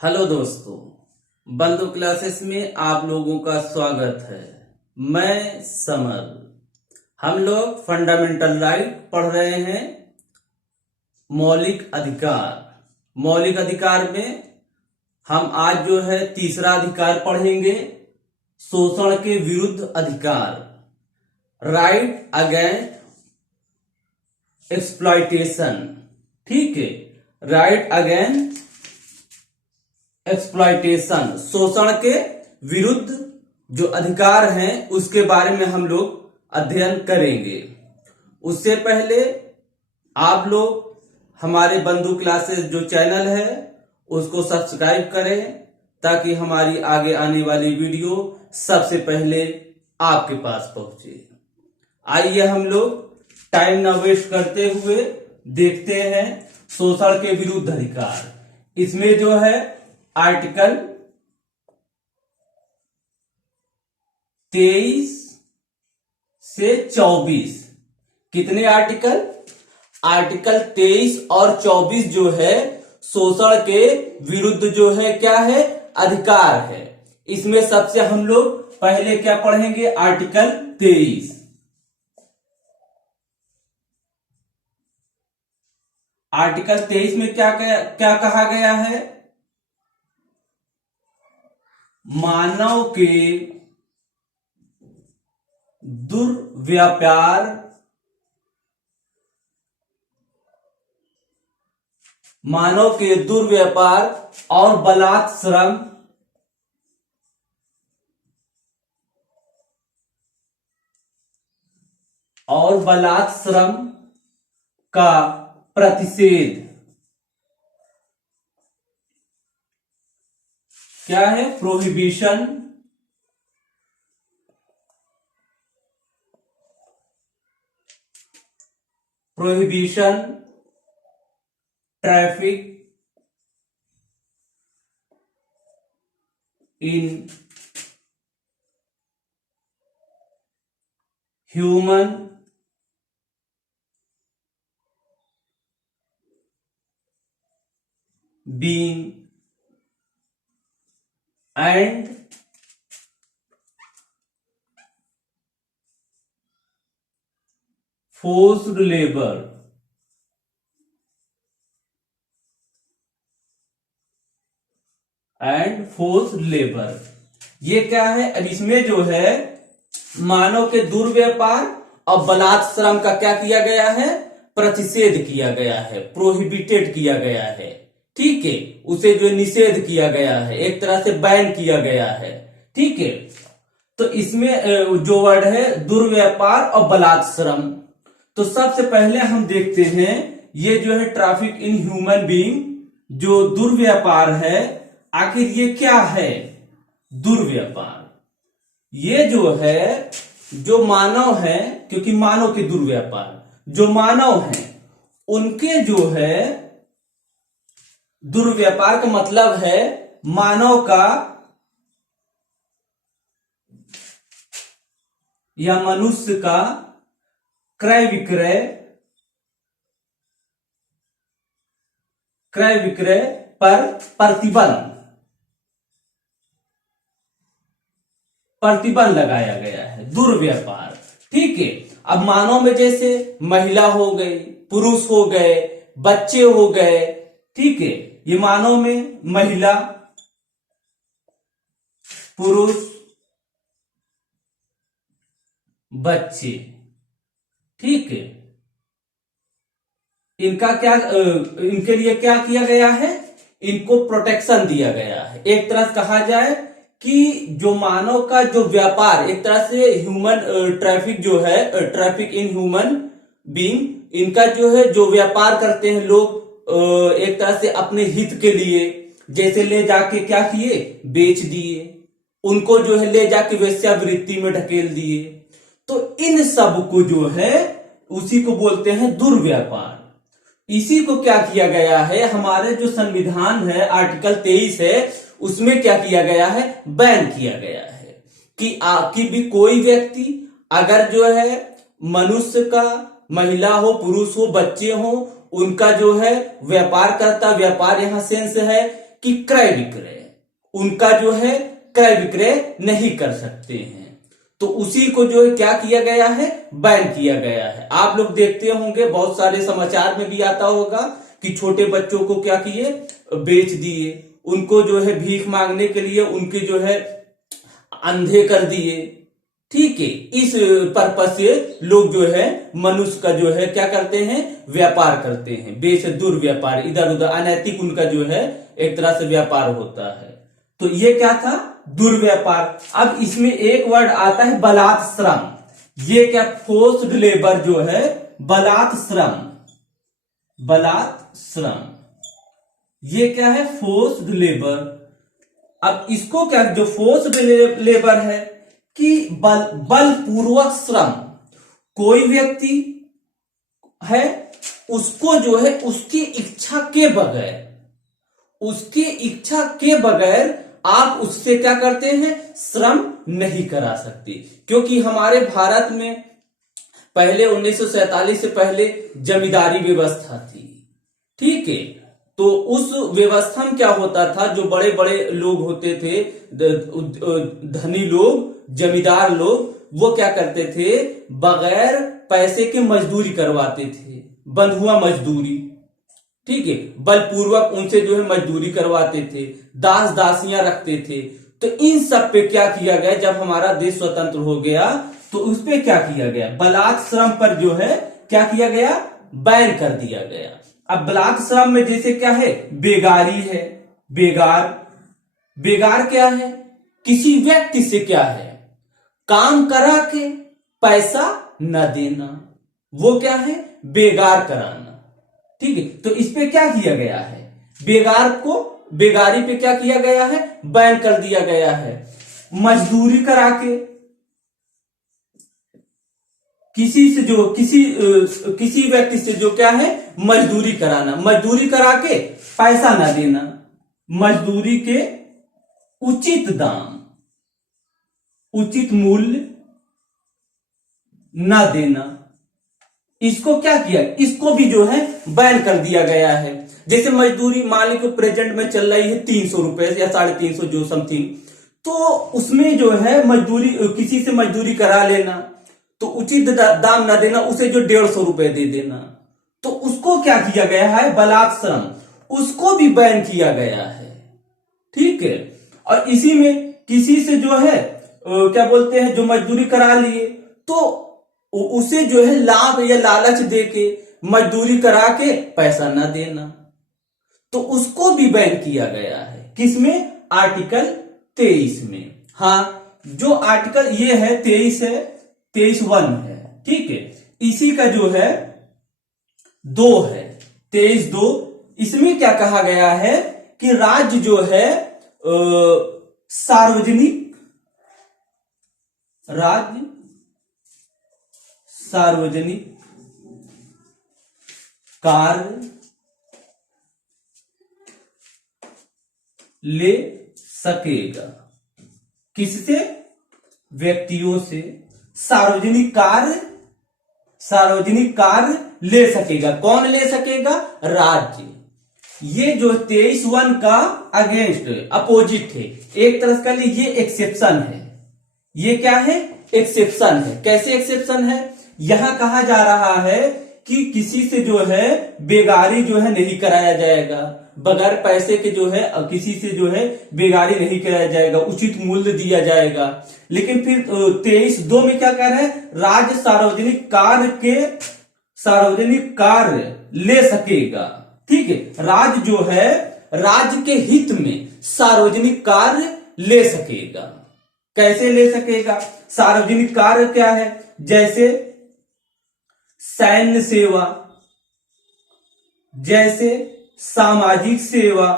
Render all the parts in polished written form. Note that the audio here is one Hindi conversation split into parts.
हेलो दोस्तों, बंधु क्लासेस में आप लोगों का स्वागत है। मैं समर। हम लोग फंडामेंटल राइट पढ़ रहे हैं। मौलिक अधिकार में हम आज जो है तीसरा अधिकार पढ़ेंगे, शोषण के विरुद्ध अधिकार, राइट अगेंस्ट एक्सप्लॉयटेशन। ठीक है, राइट अगेंस्ट एक्सप्लॉयटेशन, शोषण के विरुद्ध जो अधिकार हैं उसके बारे में हम लोग अध्ययन करेंगे। उससे पहले आप लोग हमारे बंधु क्लासेस जो चैनल है उसको सब्सक्राइब करें ताकि हमारी आगे आने वाली वीडियो सबसे पहले आपके पास पहुंचे। आइए हम लोग टाइम न वेस्ट करते हुए देखते हैं शोषण के विरुद्ध अधिकार। इसमें जो है आर्टिकल 23 से 24, कितने आर्टिकल? आर्टिकल 23 और 24 जो है शोषण के विरुद्ध जो है क्या है? अधिकार है। इसमें सबसे हम लोग पहले क्या पढ़ेंगे? आर्टिकल 23। आर्टिकल 23 में क्या कहा गया है? मानव के दुर्व्यापार, और बलात् श्रम का प्रतिषेध क्या है? Prohibition traffic in human being and forced labour. ये क्या है? अब इसमें जो है मानव के दुर्व्यापार और बलात् श्रम का क्या किया गया है? प्रतिषेध किया गया है, प्रोहिबिटेड किया गया है। ठीक है, उसे जो निषेध किया गया है, एक तरह से बैन किया गया है। ठीक है, तो इसमें जो वर्ड है दुर्व्यापार और बलात् श्रम। तो सबसे पहले हम देखते हैं ये जो है ट्रैफिक इन ह्यूमन बीइंग, जो दुर्व्यापार है, आखिर ये क्या है? दुर्व्यापार ये जो है, जो मानव है, क्योंकि मानव के दुर्व्यापार, जो मानव है उनके जो है दुर्व्यापार का मतलब है मानव का या मनुष्य का क्रय विक्रय पर प्रतिबंध लगाया गया है, दुर्व्यापार। ठीक है, अब मानव में जैसे महिला हो गई, पुरुष हो गए, बच्चे हो गए। ठीक है, ये मानव में महिला, पुरुष, बच्चे। ठीक है, इनके लिए क्या किया गया है? इनको प्रोटेक्शन दिया गया है। एक तरह से कहा जाए कि जो मानव का जो व्यापार, एक तरह से ह्यूमन ट्रैफिक जो है, ट्रैफिक इन ह्यूमन बीइंग, इनका जो है जो व्यापार करते हैं लोग एक तरह से अपने हित के लिए, जैसे ले जाके क्या किए? बेच दिए, उनको जो है ले जाके वेश्यावृत्ति में ढकेल दिए। तो इन सब को जो है उसी को बोलते हैं दुर्व्यापार। इसी को क्या किया गया है? हमारे जो संविधान है आर्टिकल 23 है, उसमें क्या किया गया है? बैन किया गया है कि भी कोई व्यक्ति अगर जो है मनुष्य का, महिला हो, पुरुष हो, बच्चे हो, उनका जो है व्यापार करता, व्यापार यहां सेंस है कि क्रय विक्रय, उनका जो है क्रय विक्रय नहीं कर सकते हैं। तो उसी को जो है क्या किया गया है, बैन किया गया है। आप लोग देखते होंगे, बहुत सारे समाचार में भी आता होगा कि छोटे बच्चों को क्या किए, बेच दिए, उनको जो है भीख मांगने के लिए उनके जो है अंधे कर दिए। ठीक है, इस पर्पस से लोग जो है मनुष्य का जो है क्या करते हैं, व्यापार करते हैं, बेच दुर्व्यापार, इधर उधर अनैतिक उनका जो है एक तरह से व्यापार होता है। तो ये क्या था, दुर्व्यापार। अब इसमें एक वर्ड आता है बलात् श्रम। ये क्या, फोर्स्ड लेबर जो है, बलात् श्रम, बलात् श्रम, ये क्या है, फोर्स्ड लेबर। अब इसको क्या, जो फोर्स्ड लेबर है कि बलपूर्वक श्रम, कोई व्यक्ति है उसको जो है उसकी इच्छा के बगैर, उसकी इच्छा के बगैर आप उससे क्या करते हैं, श्रम नहीं करा सकते। क्योंकि हमारे भारत में पहले 1947 से पहले जमींदारी व्यवस्था थी। ठीक है, तो उस व्यवस्था में क्या होता था, जो बड़े बड़े लोग होते थे, धनी लोग, जमींदार लोग, वो क्या करते थे, बगैर पैसे के मजदूरी करवाते थे, बंधुआ मजदूरी। ठीक है, बलपूर्वक उनसे जो है मजदूरी करवाते थे, दास दासियां रखते थे। तो इन सब पे क्या किया गया, जब हमारा देश स्वतंत्र हो गया तो उस पे क्या किया गया, बलात् श्रम पर जो है क्या किया गया, बैन कर दिया गया। अब बलात् श्रम में जैसे क्या है, बेगारी है, बेगार, बेगार क्या है, किसी व्यक्ति से क्या है, काम करा के पैसा न देना, वो क्या है, बेगार कराना। ठीक है, तो इस पे क्या किया गया है, बेगार को, बेगारी पे क्या किया गया है, बैन कर दिया गया है। मजदूरी करा के, किसी से जो किसी व्यक्ति से जो क्या है, मजदूरी कराना, मजदूरी करा के पैसा ना देना, मजदूरी के उचित दाम, उचित मूल्य ना देना, इसको क्या किया, इसको भी जो है बैन कर दिया गया है। जैसे मजदूरी मान लीजिए प्रेजेंट में चल रही है 300 रुपए या 350 जो समथिंग, तो उसमें जो है मजदूरी, किसी से मजदूरी करा लेना, तो उचित दाम ना देना, उसे जो 150 रुपए दे देना, तो उसको क्या किया गया है, बलात् श्रम, उसको भी बैन किया गया है। ठीक है, और इसी में किसी से जो है क्या बोलते हैं, जो मजदूरी करा लिए तो उसे जो है लाभ या लालच देके मजदूरी करा के पैसा ना देना, तो उसको भी बैन किया गया है। किसमें, आर्टिकल 23 में। हाँ, जो आर्टिकल ये है 23 है, 23(1) है। ठीक है, इसी का जो है 2 है, 23(2), इसमें क्या कहा गया है कि राज्य जो है सार्वजनिक, राज्य सार्वजनिक कार्य ले सकेगा। किससे, व्यक्तियों से सार्वजनिक कार्य ले सकेगा। कौन ले सकेगा, राज्य। ये जो 23(1) का अगेंस्ट, अपोजिट है, एक तरह का लिए ये एक्सेप्शन है। ये क्या है, एक्सेप्शन है। कैसे एक्सेप्शन है, यहां कहा जा रहा है कि किसी से जो है बेगारी जो है नहीं कराया जाएगा, बगैर पैसे के जो है किसी से जो है बेगारी नहीं कराया जाएगा, उचित मूल्य दिया जाएगा। लेकिन फिर 23(2) में क्या कह रहा है, राज्य सार्वजनिक कार्य ले सकेगा। ठीक है, राज्य जो है राज्य के हित में सार्वजनिक कार्य ले सकेगा। कैसे ले सकेगा, सार्वजनिक कार्य क्या है, जैसे सैन्य सेवा, जैसे सामाजिक सेवा।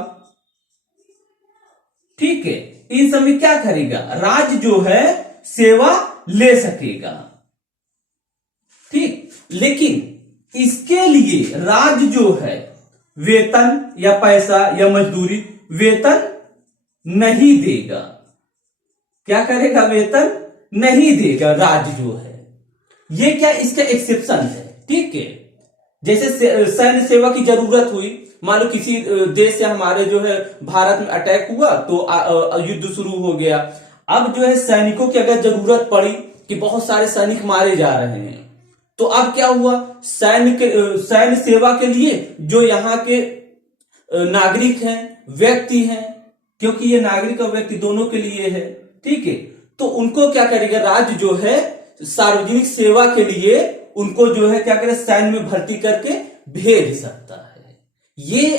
ठीक है, इन सब में क्या करेगा, राज्य जो है सेवा ले सकेगा। ठीक, लेकिन इसके लिए राज्य जो है वेतन या पैसा या मजदूरी, वेतन नहीं देगा। क्या करेगा, वेतन नहीं देगा राज्य जो है। ये क्या, इसका एक्सेप्शन है। ठीक है, जैसे सैन्य सेवा की जरूरत हुई, मान लो किसी देश से हमारे जो है भारत में अटैक हुआ तो युद्ध शुरू हो गया। अब जो है सैनिकों की अगर जरूरत पड़ी कि बहुत सारे सैनिक मारे जा रहे हैं, तो अब क्या हुआ, सैन्य सेवा के लिए जो यहाँ के नागरिक हैं, व्यक्ति हैं, क्योंकि ये नागरिक और व्यक्ति दोनों के लिए है, ठीक है, तो उनको क्या करेगा, राज्य जो है सार्वजनिक सेवा के लिए उनको जो है क्या करे, सैन्य में भर्ती करके भेज सकता है। ये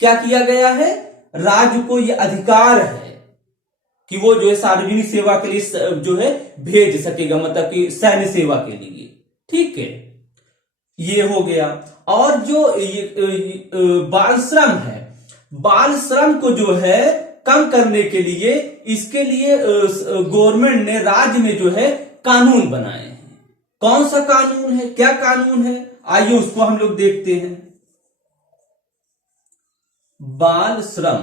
क्या किया गया है, राज्य को ये अधिकार है कि वो जो है सार्वजनिक सेवा के लिए जो है भेज सकेगा, मतलब कि सैन्य सेवा के लिए, ठीक है, ये हो गया। और जो बाल श्रम है, बाल श्रम को जो है कम करने के लिए, इसके लिए गवर्नमेंट ने, राज्य में जो है कानून बनाए हैं। कौन सा कानून है, क्या कानून है, आइए उसको हम लोग देखते हैं। बाल श्रम,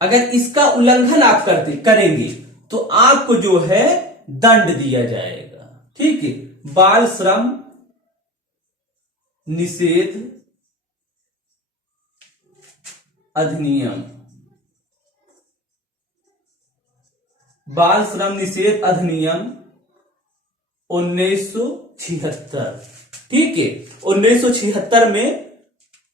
अगर इसका उल्लंघन आप करेंगे तो आपको जो है दंड दिया जाएगा, ठीक है। बाल श्रम निषेध अधिनियम, बाल श्रम निषेध अधिनियम 1976, ठीक है। 1976 में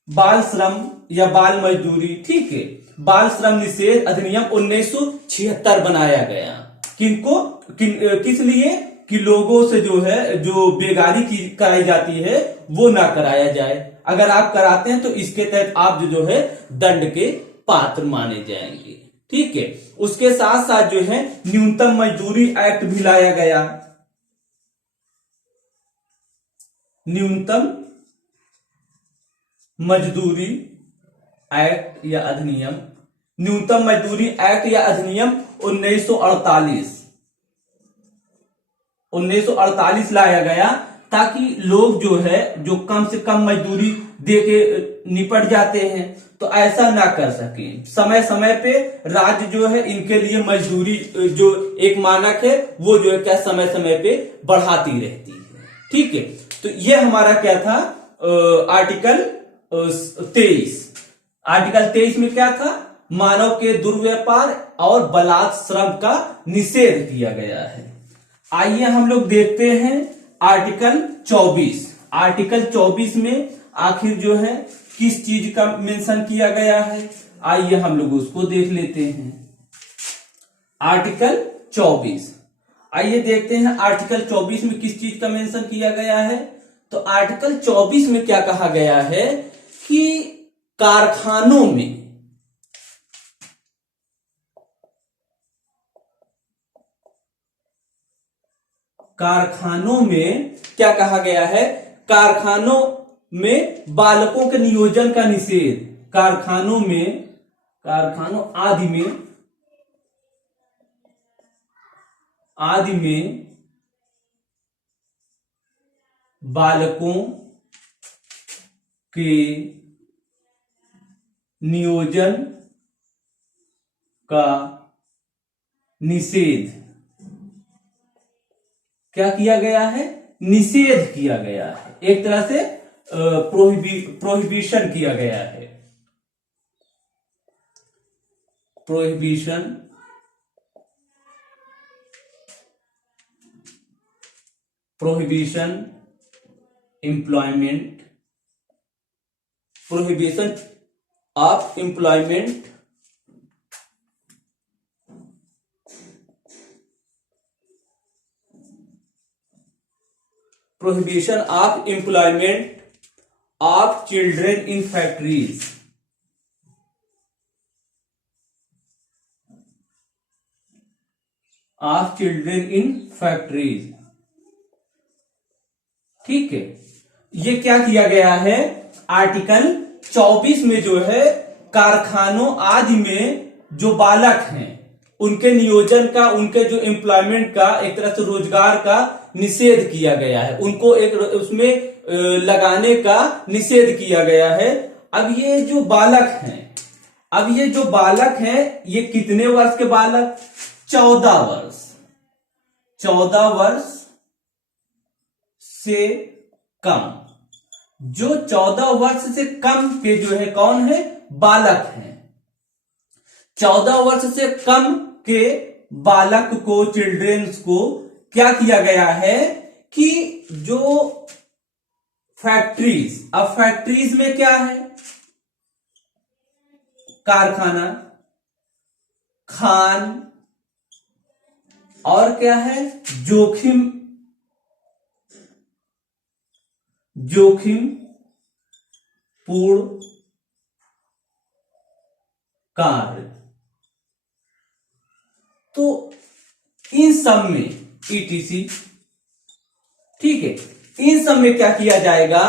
बाल श्रम या बाल मजदूरी, ठीक है, बाल श्रम निषेध अधिनियम 1976 बनाया गया। किस लिए, कि लोगों से जो है जो बेगारी की कराई जाती है वो ना कराया जाए। अगर आप कराते हैं तो इसके तहत आप जो है दंड के पात्र माने जाएंगे, ठीक है। उसके साथ साथ जो है न्यूनतम मजदूरी एक्ट भी लाया गया, न्यूनतम मजदूरी एक्ट या अधिनियम, न्यूनतम मजदूरी एक्ट या अधिनियम 1948 लाया गया, ताकि लोग जो है जो कम से कम मजदूरी दे के निपट जाते हैं तो ऐसा ना कर सके। समय समय पे राज्य जो है इनके लिए मजदूरी जो एक मानक है वो जो है क्या समय समय पे बढ़ाती रहती है, ठीक है। तो ये हमारा क्या था, आर्टिकल 23। आर्टिकल 23 में क्या था, मानव के दुर्व्यापार और बलात् श्रम का निषेध किया गया है। आइए हम लोग देखते हैं आर्टिकल 24। आर्टिकल 24 में आखिर जो है किस चीज का मेंशन किया गया है, आइए हम लोग उसको देख लेते हैं। आर्टिकल 24, आइए देखते हैं आर्टिकल 24 में किस चीज का मेंशन किया गया है। तो आर्टिकल 24 में क्या कहा गया है कि कारखानों में, कारखानों में क्या कहा गया है, कारखानों में बालकों के नियोजन का निषेध, कारखानों आदि में बालकों के नियोजन का निषेध क्या किया गया है, निषेध किया गया है, एक तरह से प्रोहिबिशन किया गया है, prohibition employment, prohibition of employment prohibition of employment of children in factories, of children in factories, ठीक है। ये क्या किया गया है, आर्टिकल 24 में जो है कारखानों आदि में जो बालक हैं उनके नियोजन का, उनके जो एम्प्लॉयमेंट का, एक तरह से रोजगार का निषेध किया गया है, उनको एक उसमें लगाने का निषेध किया गया है। अब ये जो बालक हैं, ये कितने वर्ष के बालक, 14 वर्ष, 14 वर्ष से कम, जो 14 वर्ष से कम के जो है कौन है, बालक हैं। 14 वर्ष से कम के बालक को, चिल्ड्रेन्स को क्या किया गया है कि जो फैक्ट्रीज, अब फैक्ट्रीज में क्या है, कारखाना, खान, और क्या है, जोखिम, जोखिम पूर्ण कार्य। तो इन सब में ईटीसी, ठीक है, इन सब में क्या किया जाएगा,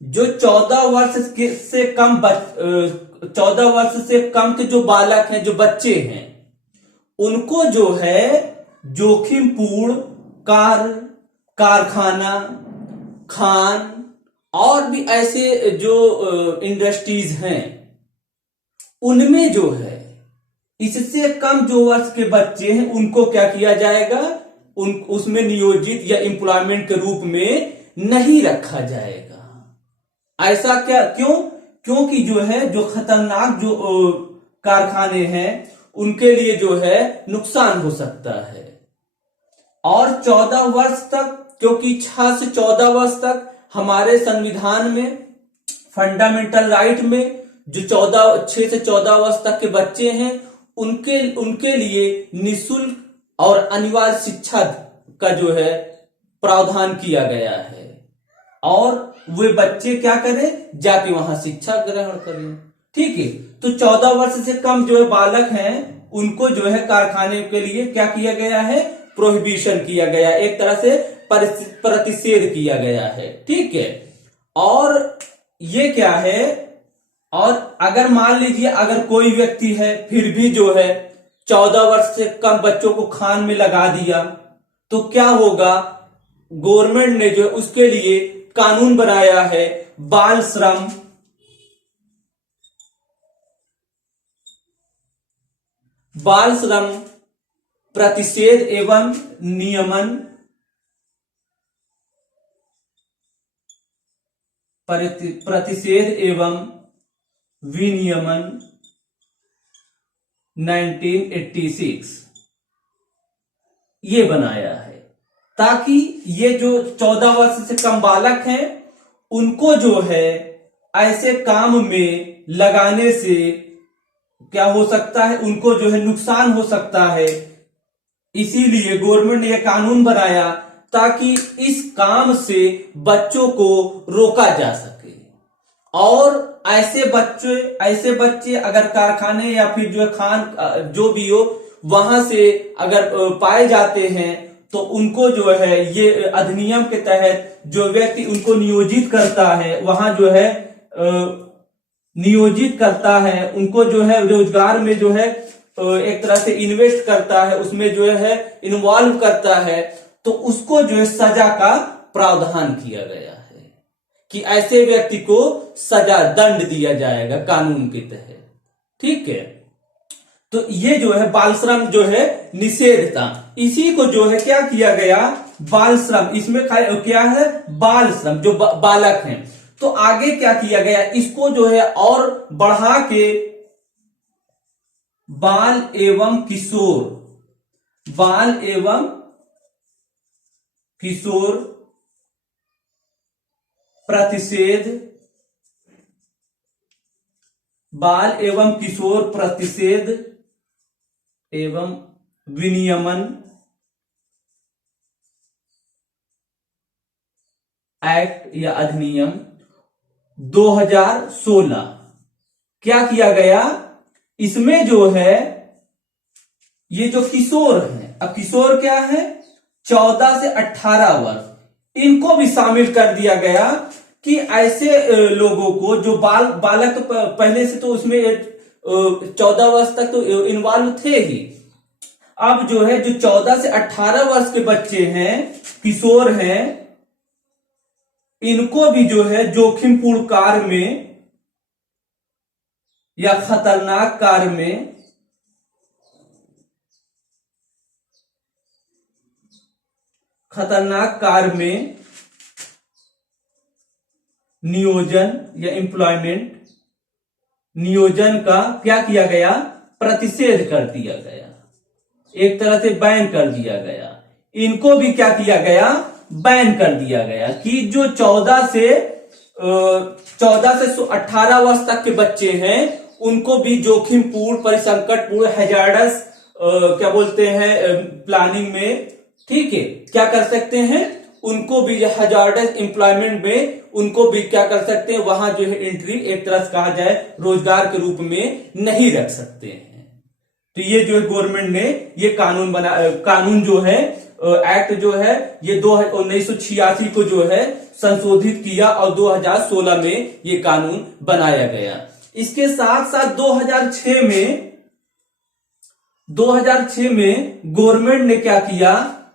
जो 14 वर्ष से कम 14 वर्ष से कम के जो बालक हैं, जो बच्चे हैं, उनको जो है जोखिमपूर्ण कार्य, कारखाना, खान और भी ऐसे जो इंडस्ट्रीज हैं, उनमें जो है इससे कम जो वर्ष के बच्चे हैं उनको क्या किया जाएगा, उसमें नियोजित या एम्प्लॉयमेंट के रूप में नहीं रखा जाएगा। ऐसा क्या, क्यों? क्योंकि जो है जो खतरनाक जो कारखाने हैं उनके लिए जो है नुकसान हो सकता है। और 14 वर्ष तक, क्योंकि 6 से 14 वर्ष तक हमारे संविधान में, फंडामेंटल राइट में, जो 6 से 14 वर्ष तक के बच्चे हैं उनके लिए निःशुल्क और अनिवार्य शिक्षा का जो है प्रावधान किया गया है, और वे बच्चे क्या करें, जाके वहां शिक्षा ग्रहण करें। ठीक है, तो 14 वर्ष से कम जो है बालक हैं उनको जो है कारखाने के लिए क्या किया गया है, प्रोहिबिशन किया गया, एक तरह से प्रतिषेध किया गया है। ठीक है, और ये क्या है, और अगर मान लीजिए अगर कोई व्यक्ति है फिर भी जो है 14 वर्ष से कम बच्चों को खान में लगा दिया, तो क्या होगा, गवर्नमेंट ने जो है उसके लिए कानून बनाया है, बाल श्रम, बाल श्रम प्रतिषेध एवं नियमन, प्रतिषेध एवं विनियमन 1986 ये बनाया है, ताकि ये जो 14 वर्ष से कम बालक हैं उनको जो है ऐसे काम में लगाने से क्या हो सकता है, उनको जो है नुकसान हो सकता है। इसीलिए गवर्नमेंट ने यह कानून बनाया ताकि इस काम से बच्चों को रोका जा सके। और ऐसे बच्चे अगर कारखाने या फिर जो है खान जो भी हो वहां से अगर पाए जाते हैं तो उनको जो है ये अधिनियम के तहत जो व्यक्ति उनको नियोजित करता है वहां जो है नियोजित करता है, उनको जो है रोजगार में जो है एक तरह से इन्वेस्ट करता है, उसमें जो है इन्वॉल्व करता है, तो उसको जो है सजा का प्रावधान किया गया है कि ऐसे व्यक्ति को सजा, दंड दिया जाएगा कानून के तहत। ठीक है, तो ये जो है बाल श्रम जो है निषेध था, इसी को जो है क्या किया गया, बाल श्रम, इसमें क्या है, बाल श्रम, जो बालक हैं। तो आगे क्या किया गया, इसको जो है और बढ़ा के बाल एवं किशोर, बाल एवं किशोर प्रतिषेध, बाल एवं किशोर प्रतिषेध एवं विनियमन एक्ट या अधिनियम 2016 क्या किया गया, इसमें जो है ये जो किशोर है, अब किशोर क्या है, 14 से 18 वर्ष, इनको भी शामिल कर दिया गया कि ऐसे लोगों को जो बालक पहले से तो उसमें 14 वर्ष तक तो इन्वॉल्व थे ही, अब जो है जो 14 से 18 वर्ष के बच्चे हैं, किशोर हैं, इनको भी जो है जोखिमपूर्ण कार्य में या खतरनाक कार्य में नियोजन या एम्प्लॉयमेंट, नियोजन का क्या किया गया, प्रतिषेध कर दिया गया, एक तरह से बैन कर दिया गया। इनको भी क्या किया गया, बैन कर दिया गया कि जो 14 से 18 वर्ष तक के बच्चे हैं उनको भी जोखिमपूर्ण, परिसंकटपूर्ण, हैजार्डस क्या बोलते हैं प्लानिंग में, ठीक है, क्या कर सकते हैं, उनको भी हैजार्डस एम्प्लॉयमेंट में उनको भी क्या कर सकते हैं, वहां जो है एंट्री एक तरह से कहा जाए रोजगार के रूप में नहीं रख सकते हैं। तो ये जो है गवर्नमेंट ने ये कानून बना, कानून जो है एक्ट जो है ये 1986 को जो है संशोधित किया और 2016 में ये कानून बनाया गया। इसके साथ साथ 2006 में गवर्नमेंट ने क्या किया,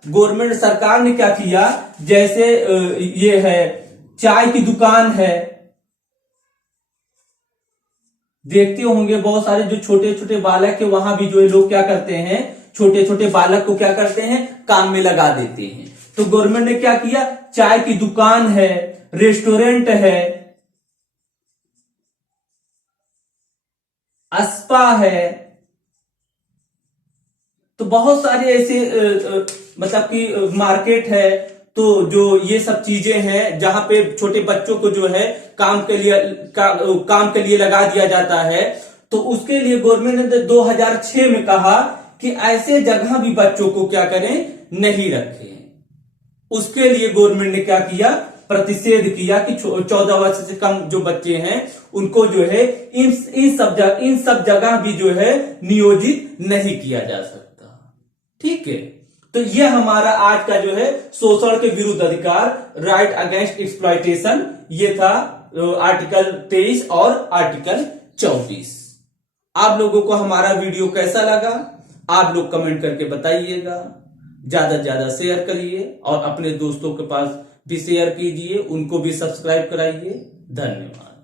गवर्नमेंट सरकार ने क्या किया, जैसे ये है चाय की दुकान है, देखते होंगे बहुत सारे जो छोटे छोटे बालक है वहां भी जो है लोग क्या करते हैं, छोटे छोटे बालक को क्या करते हैं, काम में लगा देते हैं। तो गवर्नमेंट ने क्या किया, चाय की दुकान है, रेस्टोरेंट है, स्पा है, तो बहुत सारे ऐसे मतलब कि मार्केट है। तो जो ये सब चीजें हैं जहां पे छोटे बच्चों को जो है काम के लिए लगा दिया जाता है, तो उसके लिए गवर्नमेंट ने 2006 में कहा कि ऐसे जगह भी बच्चों को क्या करें, नहीं रखें। उसके लिए गवर्नमेंट ने क्या किया, प्रतिषेध किया कि 14 वर्ष से कम जो बच्चे हैं उनको जो है इन सब जगह भी जो है नियोजित नहीं किया जा सकता। ठीक है, तो ये हमारा आज का जो है शोषण के विरुद्ध अधिकार, राइट अगेंस्ट एक्सप्लॉयटेशन, ये था आर्टिकल 23 और आर्टिकल 24। आप लोगों को हमारा वीडियो कैसा लगा, आप लोग कमेंट करके बताइएगा। ज्यादा से ज्यादा शेयर करिए और अपने दोस्तों के पास भी शेयर कीजिए, उनको भी सब्सक्राइब कराइए। धन्यवाद।